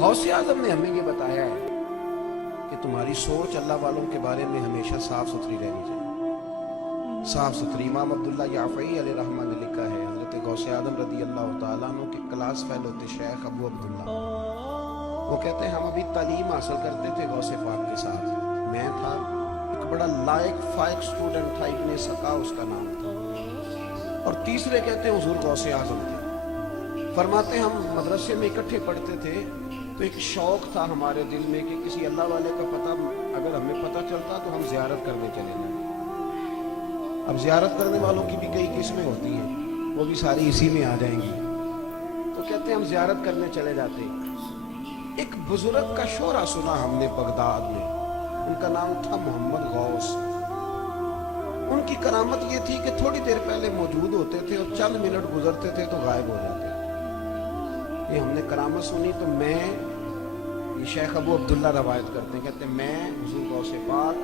غوث आजम ने हमें ये बताया है कि तुम्हारी सोच अल्लाह वालों के बारे में हमेशा साफ सुथरी रहनी चाहिए। साफ सुथरी। इमाम अब्दुल्ला याफ़ई अलैहि रहमा ने लिखा है, हज़रत गौस आदम रदी अल्लाह तआला अन्हु के क्लास फेलो थे शेख अबू अब्दुल्ला। वो कहते हैं हम अभी तालीम हासिल करते थे गौसे पाक के साथ। मैं था एक बड़ा लायक फाइक स्टूडेंट था, इब्ने सका उसका नाम था, और तीसरे कहते हैं हुजूर गौसे आजम थे। फरमाते हम मदरसे में इकट्ठे पढ़ते थे तो एक शौक था हमारे दिल में कि किसी अल्लाह वाले का पता अगर हमें पता चलता तो हम जियारत करने चले जाए। अब जियारत करने वालों की भी कई किस्में होती हैं, वो भी सारी इसी में आ जाएंगी। तो कहते हैं हम जियारत करने चले जाते। एक बुजुर्ग का शोरा सुना हमने बगदाद में, उनका नाम था मोहम्मद गौस। उनकी करामत ये थी कि थोड़ी देर पहले मौजूद होते थे और चंद मिनट गुजरते थे तो गायब हो जाते। ये हमने करामत सुनी तो मैं, ये शेख अबू अब्दुल्ला रवायत करते हैं, कहते हैं मैं, हुजूर गौसे पाक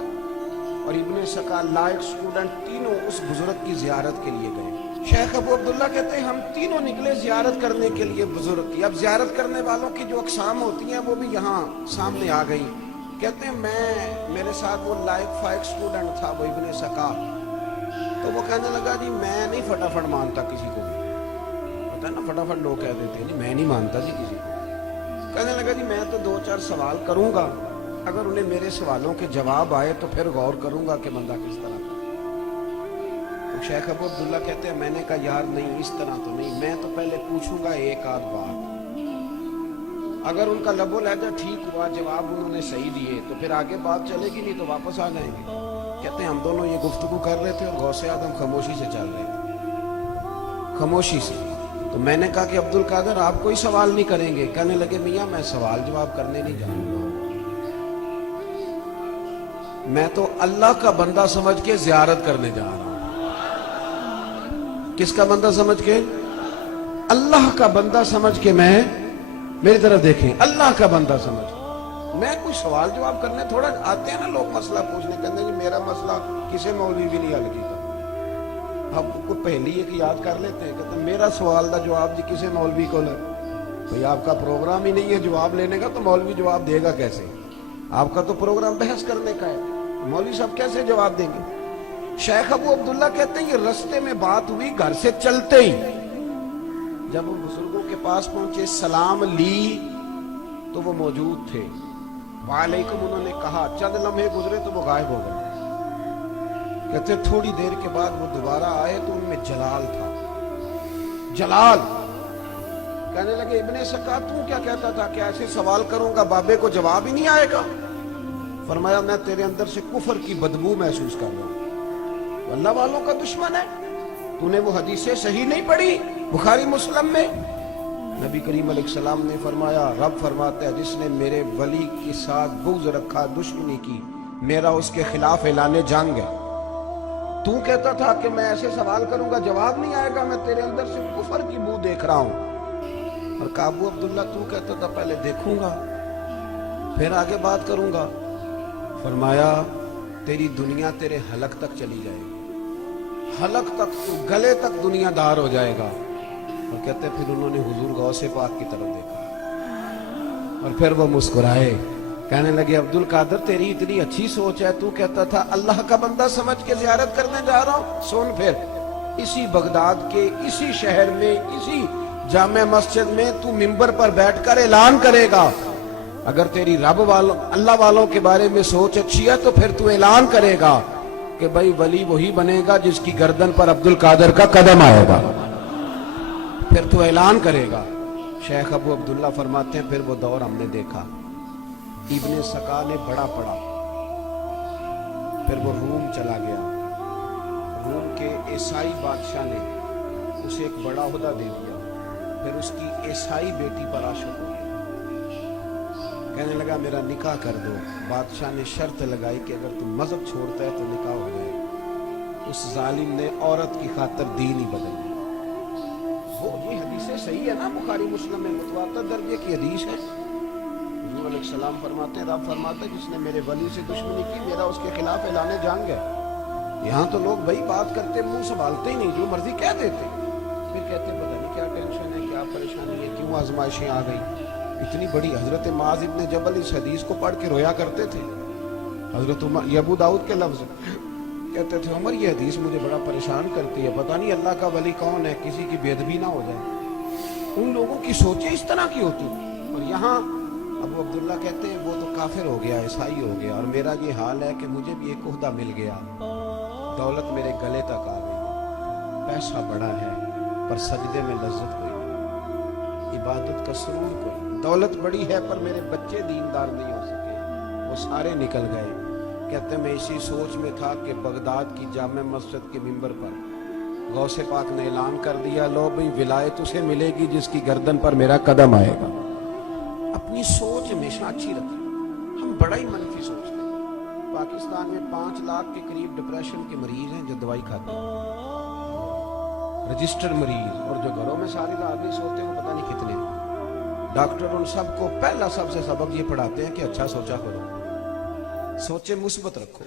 और इब्ने सका लायक स्टूडेंट तीनों उस बुजुर्ग की जियारत के लिए गए। शेख अबू अब्दुल्ला कहते हैं हम तीनों निकले जियारत करने के लिए बुजुर्ग की। अब जियारत करने वालों की जो अक़साम होती हैं वो भी यहाँ सामने आ गई। कहते हैं मैं, मेरे साथ वो लायक फाइक स्टूडेंट था वो इब्ने सका, तो वो कहने लगा जी मैं नहीं फटाफट मानता किसी को भी। पता है ना, फटाफट लोग कह देते हैं जी मैं नहीं मानता जी किसी को। कहने लगा जी मैं तो 2-4 सवाल करूंगा, अगर उन्हें मेरे सवालों के जवाब आए तो फिर गौर करूंगा कि बंदा किस तरह का। तो शेख अबू अब्दुल्ला कहते हैं मैंने कहा यार नहीं, इस तरह तो नहीं, मैं तो पहले पूछूंगा एक आध बात, अगर उनका लबो लहजा ठीक हुआ, जवाब उन्होंने सही दिए तो फिर आगे बात चलेगी, नहीं तो वापस आ जाएंगे। कहते हैं हम दोनों ये गुफ्तगू कर रहे थे और गौसे आदम खामोशी से चल रहे थे, खामोशी से। तो मैंने कहा कि अब्दुल कादर आप कोई सवाल नहीं करेंगे? कहने लगे मियाँ मैं सवाल जवाब करने नहीं जाऊंगा, मैं तो अल्लाह का बंदा समझ के जियारत करने जा रहा हूं। किसका बंदा समझ के? अल्लाह का बंदा समझ के। मैं, मेरी तरफ देखें, अल्लाह का बंदा समझ। मैं कोई सवाल जवाब करने थोड़ा आते हैं ना लोग मसला पूछने, कहते हैं मेरा मसला किसी मौलवी भी नहीं हल किया। अब कोई पहली एक याद कर लेते हैं, कहते मेरा सवाल का जवाब जी किसी मौलवी को ले। भाई आपका प्रोग्राम ही नहीं है जवाब लेने का, तो मौलवी जवाब देगा कैसे? आपका तो प्रोग्राम बहस करने का है, मौलवी साहब कैसे जवाब देंगे? शेख अबू अब्दुल्ला कहते हैं ये रास्ते में बात हुई, घर से चलते ही जब वो बुजुर्गों के पास पहुंचे, सलाम ली तो वो मौजूद थे, वालेकुम उन्होंने कहा, चंद लम्हे गुजरे तो वो गायब हो गए। कहते थोड़ी देर के बाद वो दोबारा आए तो उनमें जलाल था, जलाल। कहने लगे इब्ने सका तू क्या कहता था कि ऐसे सवाल करूंगा बाबे को जवाब ही नहीं आएगा? फरमाया मैं तेरे अंदर से कुफर की बदबू महसूस कर रहा हूं, अल्लाह वालों का दुश्मन है, तूने वो हदीसें सही नहीं पढ़ी बुखारी मुस्लिम में? नबी करीम अलैहिस्सलाम ने फरमाया, रब फरमाता है जिसने मेरे वली के साथ बुग़्ज़ रखा, दुश्मनी की, मेरा उसके खिलाफ ऐलाने जंग है। तू कहता था कि मैं ऐसे सवाल करूंगा जवाब नहीं आएगा, मैं तेरे अंदर से कुफर की बू देख रहा हूं। और काबू अब्दुल्ला तू कहता था पहले देखूंगा फिर आगे बात करूंगा। फरमाया तेरी दुनिया तेरे हलक तक चली जाएगी, हलक तक, तू गले तक दुनियादार हो जाएगा। और कहते फिर उन्होंने हुजूर गौसे पाक की तरफ देखा और फिर वो मुस्कुराए, कहने लगे अब्दुल कादर तेरी इतनी अच्छी सोच है, तू कहता था अल्लाह का बंदा समझ के जियारत करने जा रहा हूं। सुन फिर, इसी बगदाद के इसी शहर में इसी जामे मस्जिद में तू मिंबर पर बैठकर ऐलान करेगा, अगर तेरी रब वालों अल्लाह वालों के बारे में सोच अच्छी है तो फिर तू ऐलान करेगा कि भाई वली वही बनेगा जिसकी गर्दन पर अब्दुल कादर का कदम आएगा, फिर तू ऐलान करेगा। शेख अबू अब्दुल्ला फरमाते हैं फिर वो दौर हमने देखा, इब्ने सका ने बड़ा पढ़ा, फिर वो रूम चला गया, रूम के ईसाई बादशाह ने उसे एक बड़ा ओहदा दे दिया, फिर उसकी ईसाई बेटी पर आशिक हो गया, कहने लगा मेरा निकाह कर दो। बादशाह ने शर्त लगाई कि अगर तुम मजहब छोड़ता है तो निकाह हो जाए। उस जालिम ने औरत की खातिर दीन ही बदल दिया। वो ये हदीसें सही है ना, बुखारी मुस्लिम में मुतवातर दर्जे की हदीस है। हुजूर अलैहिस्सलाम फरमाते हैं, रब फरमाता है जिसने मेरे वली से दुश्मनी की मेरा उसके खिलाफ ऐलाने जंग है। यहाँ तो लोग भाई बात करते मुंह संभालते ही नहीं, जो मर्जी कह देते, फिर कहते पता नहीं क्या टेंशन है, क्या परेशानी है, क्यों आजमाइशें आ गई। اتنی بڑی حضرت معاذ ابن جبل اس حدیث کو پڑھ کے رویا کرتے تھے. حضرت عمر، یہ ابو داؤد کے لفظ کہتے تھے عمر یہ حدیث مجھے بڑا پریشان کرتی ہے، پتہ نہیں اللہ کا ولی کون ہے، کسی کی بے ادبی نہ ہو جائے. ان لوگوں کی سوچیں اس طرح کی ہوتی. اور یہاں ابو عبداللہ کہتے ہیں وہ تو کافر ہو گیا، عیسائی ہو گیا، اور میرا یہ حال ہے کہ مجھے بھی ایک عہدہ مل گیا، دولت میرے گلے تک آ گئی، پیسہ بڑا ہے پر سجدے میں لذت کوئی نہیں، عبادت کا سرور کوئی نہیں، دولت بڑی ہے پر میرے بچے دیندار نہیں ہو سکے، وہ سارے نکل گئے. کہتے میں اسی سوچ میں تھا کہ بغداد کی جامع مسجد کے منبر پر غوث پاک نے اعلان کر دیا لو بھئی ولایت اسے ملے گی جس کی گردن پر میرا قدم آئے گا. اپنی سوچ ہمیشہ اچھی رکھیں. ہم بڑا ہی منفی سوچتے ہیں. پاکستان میں 5 لاکھ کے قریب ڈپریشن کے مریض ہیں جو دوائی کھاتے ہیں، رجسٹرڈ مریض، اور جو گھروں میں ساری رات نہیں سوتے ہیں پتہ نہیں کتنے. ڈاکٹر ان سب کو پہلا سب سے سبق یہ پڑھاتے ہیں کہ اچھا سوچا کرو، سوچیں مثبت رکھو.